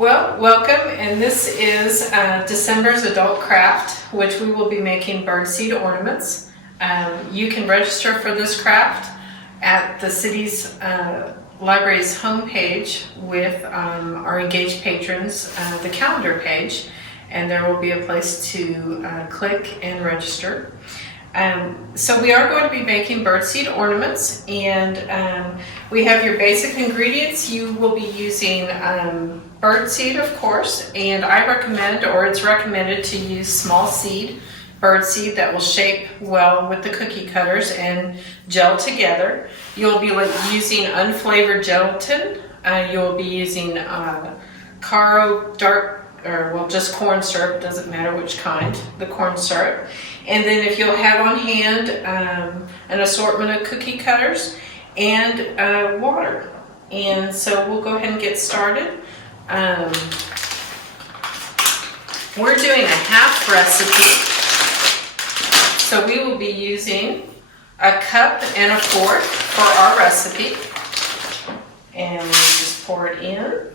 Well, welcome, and this is December's adult craft, which we will be making birdseed ornaments. You can register for this craft at the city's library's homepage with our engaged patrons, the calendar page, and there will be a place to click and register. So we are going to be making birdseed ornaments, and we have your basic ingredients. You will be using birdseed, of course, and I recommend, or it's recommended, to use small seed birdseed that will shape well with the cookie cutters and gel together. You'll be using unflavored gelatin. You'll be using Caro dark, or well, just corn syrup, doesn't matter which kind, the corn syrup. And then if you'll have on hand an assortment of cookie cutters and water. And so we'll go ahead and get started. We're doing a half recipe. So we will be using a cup and a fork for our recipe. And we just pour it in.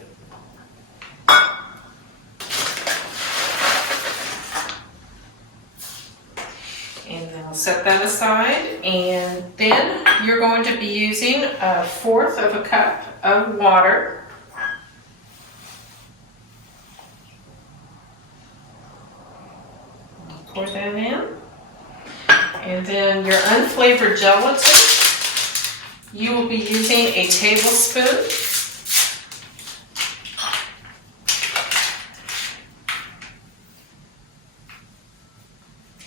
And then we'll set that aside. And then you're going to be using 1/4 of a cup of water. Pour that in. And then your unflavored gelatin, you will be using a tablespoon.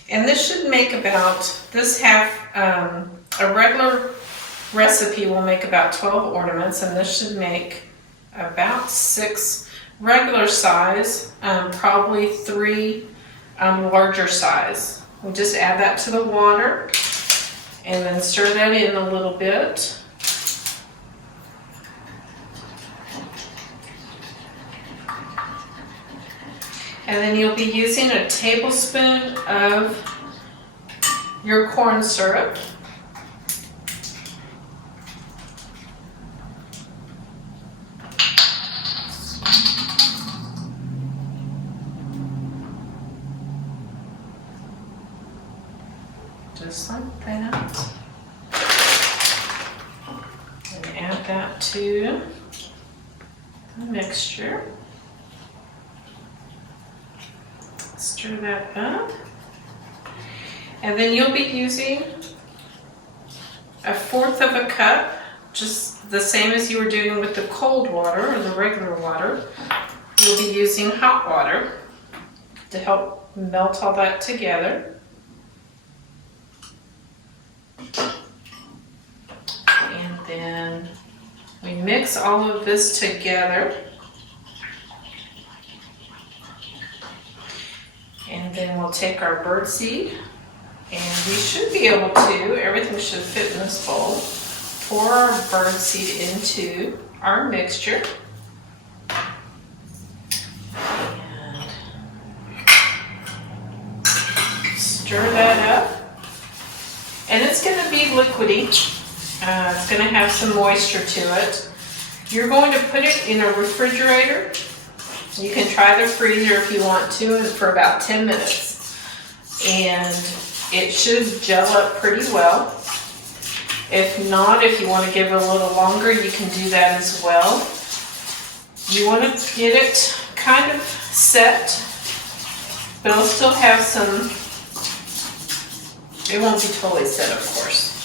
And this should make about, this half, a regular recipe will make about 12 ornaments, and this should make about 6 regular size, probably 3 larger size. We'll just add that to the water and then stir that in a little bit. And then you'll be using a tablespoon of your corn syrup. Just like that. And add that to the mixture. Stir that up. And then you'll be using 1/4 of a cup, just the same as you were doing with the cold water or the regular water. You'll be using hot water to help melt all that together. And then we mix all of this together. And then we'll take our birdseed, and we should be able to, everything should fit in this bowl, pour our birdseed into our mixture. And stir that up. And it's going to be liquidy. It's going to have some moisture to it. You're going to put it in a refrigerator. You can try the freezer if you want to, and for about 10 minutes. And it should gel up pretty well. If not, if you want to give it a little longer, you can do that as well. You want to get it kind of set, but it'll still have some, it won't be totally set, of course.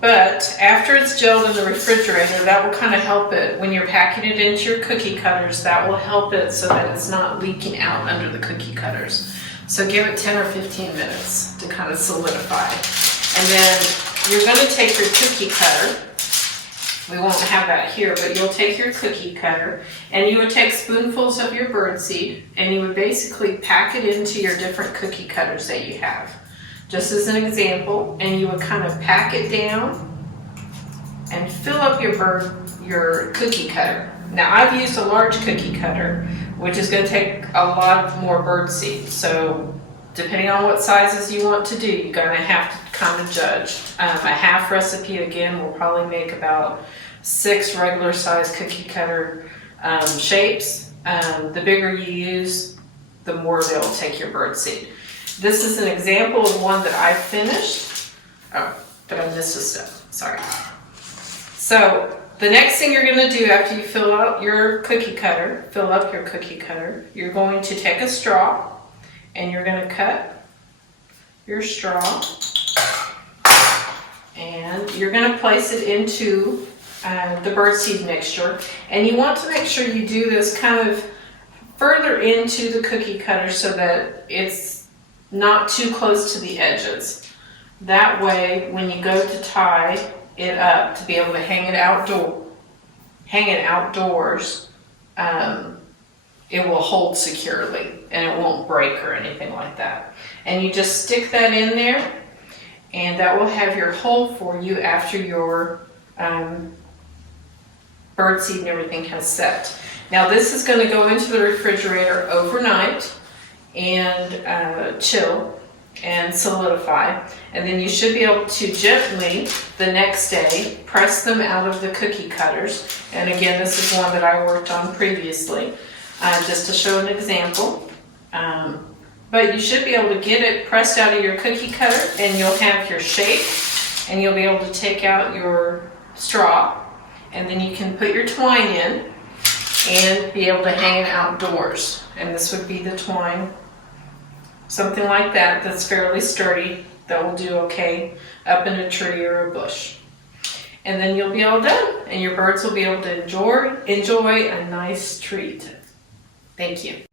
But after it's gelled in the refrigerator, that will kind of help it. When you're packing it into your cookie cutters, that will help it so that it's not leaking out under the cookie cutters. So give it 10 or 15 minutes to kind of solidify. And then you're going to take your cookie cutter. We won't have that here, but you'll take your cookie cutter and you would take spoonfuls of your birdseed and you would basically pack it into your different cookie cutters that you have. Just as an example, and you would kind of pack it down and fill up your cookie cutter. Now I've used a large cookie cutter, which is going to take a lot more birdseed. So depending on what sizes you want to do, you're going to have to kind of judge. A half recipe again will probably make about 6 regular size cookie cutter shapes. The bigger you use, the more they'll take your birdseed. This is an example of one that I finished. Oh, did I miss a step? Sorry. So the next thing you're going to do after you fill up your cookie cutter, you're going to take a straw and you're going to cut your straw and you're going to place it into the birdseed mixture. And you want to make sure you do this kind of further into the cookie cutter so that it's not too close to the edges. That way, when you go to tie it up to be able to hang it outdoors, it will hold securely and it won't break or anything like that. And you just stick that in there, and that will have your hole for you after your birdseed and everything has set. Now this is going to go into the refrigerator overnight and chill and solidify, and then you should be able to gently the next day press them out of the cookie cutters. And again, this is one that I worked on previously, just to show an example. But you should be able to get it pressed out of your cookie cutter, and you'll have your shape, and you'll be able to take out your straw, and then you can put your twine in and be able to hang it outdoors. And this would be the twine, something like that, that's fairly sturdy, that will do okay up in a tree or a bush. And then you'll be all done, and your birds will be able to enjoy a nice treat. Thank you.